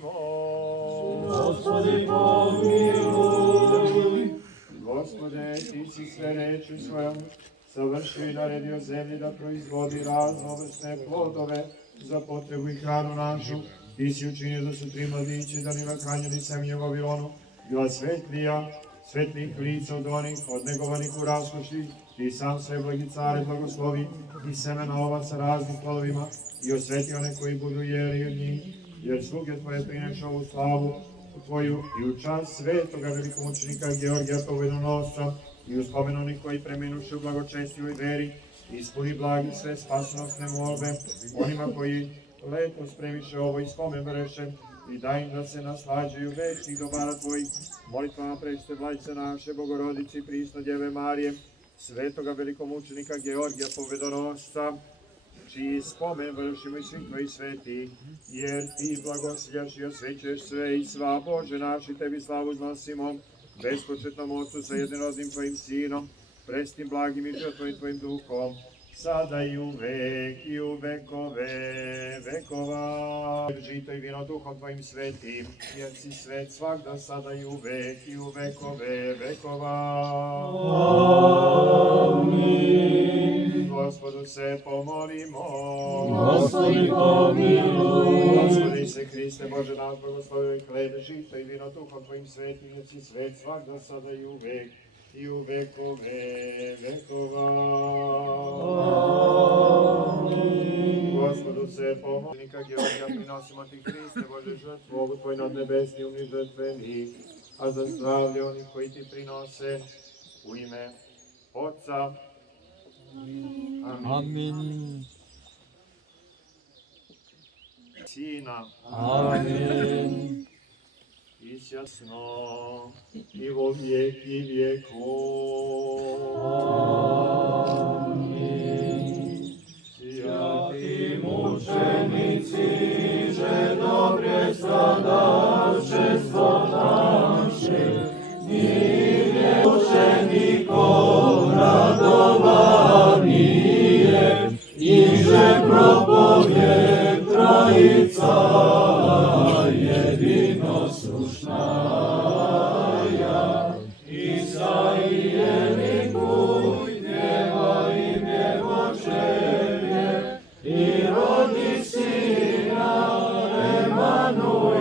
pomolimo. Gospodи pomiluj. Gospode, ti si sve reči svojom savršio i naredio zemlji da proizvodi raznovrsne plodove za potrebu i hranu našu. Ti si učinio da su tri mladići danima hranjeni semlje u Vavilonu, bila svetlih lica od onih odnegovanih u raskoši. Ti sam sve blagi care blagoslovi i semena ova sa raznim plodovima i osveti one koji budu jeli od njih, jer sluge tvoje prinešu ovu slavu tvoju i u čast svetoga velikomučenika Georgija Povedonosca i u spomen onih koji preminuše u blagočestivoj veri, ispuni blagi sve spasonosne molbe onima koji lepo spremiše ovo i spomen vreše i daj im da se naslađuju večnih dobara tvojih. Molitvama prečite vlajce naše Bogorodici prisno Djeve Marije, svetoga velikomučenika Georgija Povedonosca, čiji spomen vršimo i svih tvojih svetih, jer ti blagosiljaš i osvećuješ sve i sva, Bože naš, i tebi slavu iznosimo, bespočetnom Otcu sa jedinorodnim tvojim Sinom, prestim blagim i životvorim tvojim Duhom, sada i u vekove vekova. Žito i vino Duhom tvojim svetim, jer si svet svakda, sada i u vekove vekova. Amin. Gospodu se pomolimo. Gospodi pomiluj. Gospodi se Hriste, Bože naš, blagoslovio i hlebe, žito i vino Duhom tvojim svetim, jer si svet svakda, sada i u vekove vekova. Amin. Gospodu se pomolnika Georgija, prinosimo ti Hriste, Bože, žrtvu ovu tvoj nadnebesni umni žrtveni, a za zdravlje onih koji ti prinose, u ime Otca. Amin. Sina. Amin. I sjasno, i vo vijeki vjekov. Amin. Svjati mučenici, že dobre stradašestvo naše, njime učenikom radovanije, i že propovjed Trojica jedino slušna.